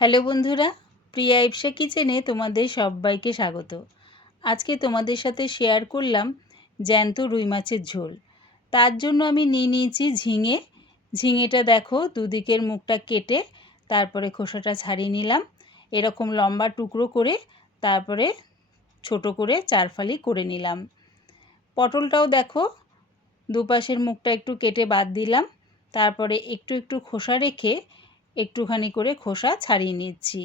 Hello বন্ধুরা, প্রিয়া ইপসা কিচেনে তোমাদের সবাইকে স্বাগত। আজকে তোমাদের সাথে শেয়ার করলাম জ্যান্ত রুই মাছের ঝোল। তার জন্য আমি নিয়েছি ঝিঙে। ঝিঙেটা দেখো দুদিকের মুখটা কেটে তারপরে খোসাটা ছাড়িয়ে নিলাম। এরকম লম্বা টুকরো করে তারপরে ছোট করে চারফালি করে নিলাম। পটলটাও দেখো দুপাশের মুখটা একটু কেটে বাদ দিলাম। তারপরে একটু একটু খোসা রেখে একটুখানি করে খোসা ছাড়িয়ে নিচ্ছি।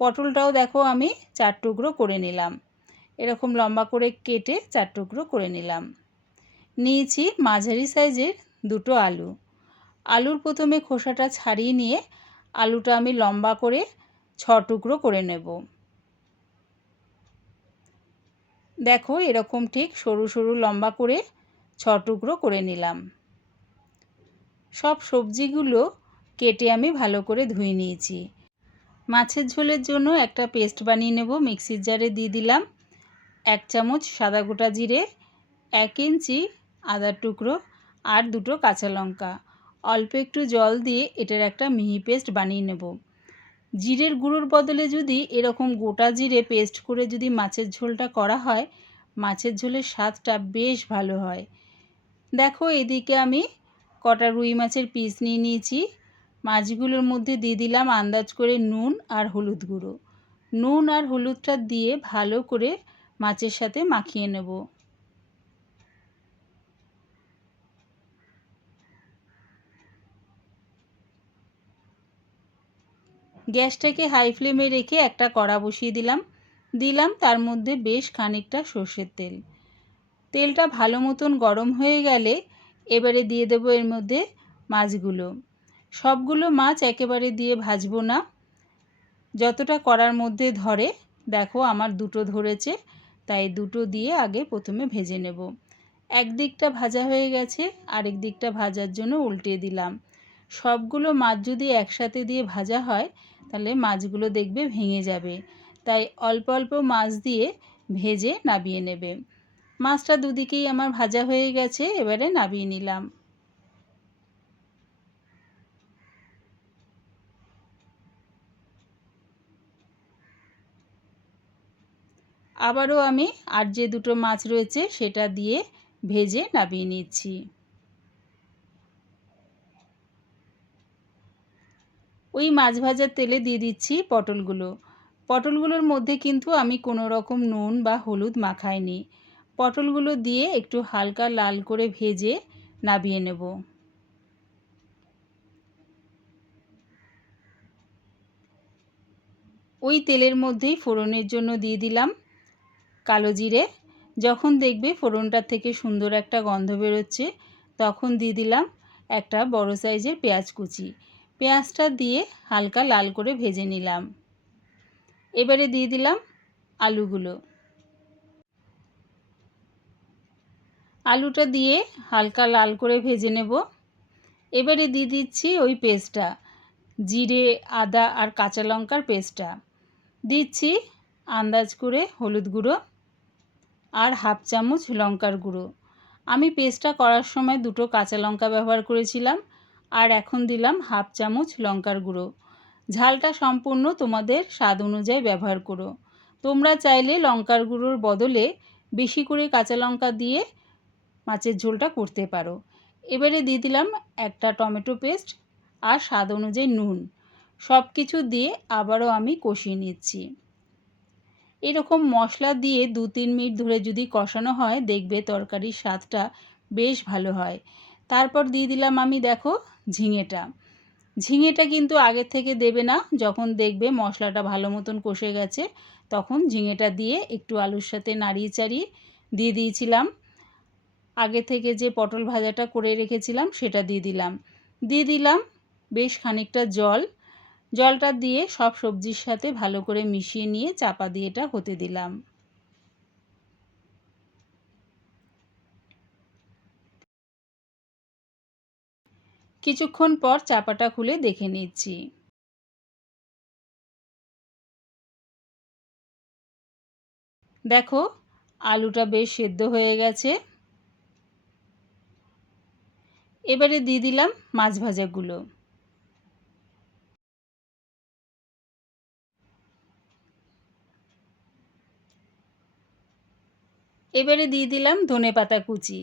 পটলটাও দেখো আমি 4 টুকরো করে নিলাম। এরকম লম্বা করে কেটে 4 টুকরো করে নিলাম। নিয়েছি মাঝারি সাইজের দুটো আলু। আলুর প্রথমে খোসাটা ছাড়িয়ে নিয়ে আলুটা আমি লম্বা করে 6 টুকরো করে নেব। দেখো এরকম ঠিক সরু সরু লম্বা করে 6 টুকরো করে নিলাম। সব সবজিগুলো কেটে আমি ভালো করে ধুয়ে নিয়েছি। মাছের ঝোলের জন্য একটা পেস্ট বানিয়ে নেব। মিক্সির জারে দিয়ে দিলাম 1 চামচ সাদা গোটা জিরে, 1 ইঞ্চি আদার টুকরো আর 2টো কাঁচা লঙ্কা। অল্প একটু জল দিয়ে এটার একটা মিহি পেস্ট বানিয়ে নেব। জিরের গুঁড়োর বদলে যদি এরকম গোটা জিরে পেস্ট করে যদি মাছের ঝোলটা করা হয়, মাছের ঝোলের স্বাদটা বেশ ভালো হয়। দেখো এদিকে আমি কটা রুই মাছের পিস নিয়ে নিয়েছি। মাছগুলোর মধ্যে দিয়ে দিলাম আন্দাজ করে নুন আর হলুদ গুঁড়ো। নুন আর হলুদটা দিয়ে ভালো করে মাছের সাথে মাখিয়ে নেব। গ্যাসটাকে হাই ফ্লেমে রেখে একটা কড়া বসিয়ে দিলাম তার মধ্যে বেশ খানিকটা সর্ষের তেল। তেলটা ভালো মতন গরম হয়ে গেলে এবারে দিয়ে দেবো এর মধ্যে মাছগুলো। সবগুলো মাছ একেবারে দিয়ে ভাজবো না, যতটা কড়ার মধ্যে ধরে। দেখো আমার দুটো ধরেছে, তাই দুটো দিয়ে আগে প্রথমে ভেজে নেব। একদিকটা ভাজা হয়ে গেছে, আরেক দিকটা ভাজার জন্য উল্টিয়ে দিলাম। সবগুলো মাছ যদি একসাথে দিয়ে ভাজা হয় তাহলে মাছগুলো দেখবে ভেঙে যাবে, তাই অল্প অল্প মাছ দিয়ে ভেজে নামিয়ে নেবে। মাছটা দুদিকেই আমার ভাজা হয়ে গেছে, এবারে নামিয়ে নিলাম। আবারও আমি আর যে দুটো মাছ রয়েছে সেটা দিয়ে ভেজে নামিয়ে নিচ্ছি। ওই মাছ ভাজার তেলে দিয়ে দিচ্ছি পটলগুলো। পটলগুলোর মধ্যে কিন্তু আমি কোনো রকম নুন বা হলুদ মাখাইনি। পটলগুলো দিয়ে একটু হালকা লাল করে ভেজে নামিয়ে নেব। ওই তেলের মধ্যেই ফোড়নের জন্য দিয়ে দিলাম কালো জিরে। যখন দেখবে ফোড়নটার থেকে সুন্দর একটা গন্ধ বেরোচ্ছে তখন দিয়ে দিলাম একটা বড় সাইজের পেঁয়াজ কুচি। পেঁয়াজটা দিয়ে হালকা লাল করে ভেজে নিলাম। এবারে দিয়ে দিলাম আলুগুলো। আলুটা দিয়ে হালকা লাল করে ভেজে নেব। এবারে দিয়ে দিচ্ছি ওই পেস্টটা, জিরে আদা আর কাঁচা লঙ্কার পেস্টটা। দিচ্ছি আন্দাজ করে হলুদ গুঁড়ো আর 1/2 চামচ লঙ্কার গুঁড়ো। আমি পেস্টটা করার সময় 2টো কাঁচা লঙ্কা ব্যবহার করেছিলাম, আর এখন দিলাম 1/2 চামচ লঙ্কার গুঁড়ো। ঝালটা সম্পূর্ণ তোমাদের স্বাদ অনুযায়ী ব্যবহার করো। তোমরা চাইলে লঙ্কার গুঁড়োর বদলে বেশি করে কাঁচা লঙ্কা দিয়ে মাছের ঝোলটা করতে পারো। এবারে দিয়ে দিলাম একটা টমেটো পেস্ট আর স্বাদ অনুযায়ী নুন। সব কিছু দিয়ে আবারও আমি কষিয়ে নিচ্ছি। এরকম মশলা দিয়ে 2-3 মিনিট ধরে যদি কষানো হয় দেখবে তরকারির স্বাদটা বেশ ভালো হয়। তারপর দিয়ে দিলাম আমি দেখো ঝিঙেটা। ঝিঙেটা কিন্তু আগে থেকে দেবে না, যখন দেখবে মশলাটা ভালো মতন কষে গেছে তখন ঝিঙেটা দিয়ে একটু আলুর সাথে নাড়িয়ে চাড়িয়ে দিয়ে দিয়েছিলাম আগে থেকে যে পটল ভাজাটা করে রেখেছিলাম সেটা দিয়ে দিলাম বেশ খানিকটা জলটা দিয়ে সব সবজির সাথে ভালো করে মিশিয়ে নিয়ে চাপা দিয়ে এটা হতে দিলাম। কিছুক্ষণ পর চাপাটা খুলে দেখে নিচ্ছি। দেখো আলুটা বেশ সেদ্ধ হয়ে গেছে। এবারে দিয়ে দিলাম মাছ ভাজাগুলো। এবারে দিয়ে দিলাম ধনেপাতা কুচি।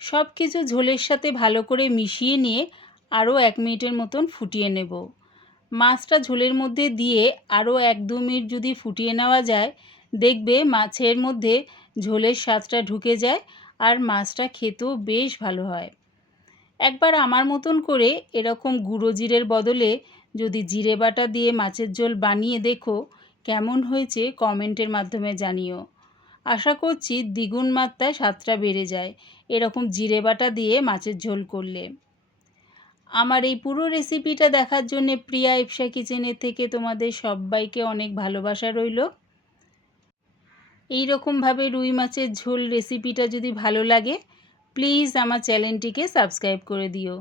সব কিছু ঝোলের সাথে ভালো করে মিশিয়ে নিয়ে আরও 1 মিনিটের মতন ফুটিয়ে নেব। মাছটা ঝোলের মধ্যে দিয়ে আরও 1-2 মিনিট যদি ফুটিয়ে নেওয়া যায়, দেখবে মাছের মধ্যে ঝোলের স্বাদটা ঢুকে যায় আর মাছটা খেতেও বেশ ভালো হয়। একবার আমার মতন করে এরকম গুঁড়ো জিরের বদলে যদি জিরে বাটা দিয়ে মাছের ঝোল বানিয়ে দেখো, কেমন হয়েছে কমেন্টের মাধ্যমে জানিও। আশা করছি দ্বিগুণ মাত্রায় স্বাদটা বেড়ে যায় এরকম জিরে বাটা দিয়ে মাছের ঝোল করলে। আমার এই পুরো রেসিপিটা দেখার জন্য প্রিয়া ইপসা কিচেনের থেকে তোমাদের সবাইকে অনেক ভালোবাসা রইল। এই রকমভাবে রুই মাছের ঝোল রেসিপিটা যদি ভালো লাগে, প্লিজ আমার চ্যানেলটিকে সাবস্ক্রাইব করে দিও।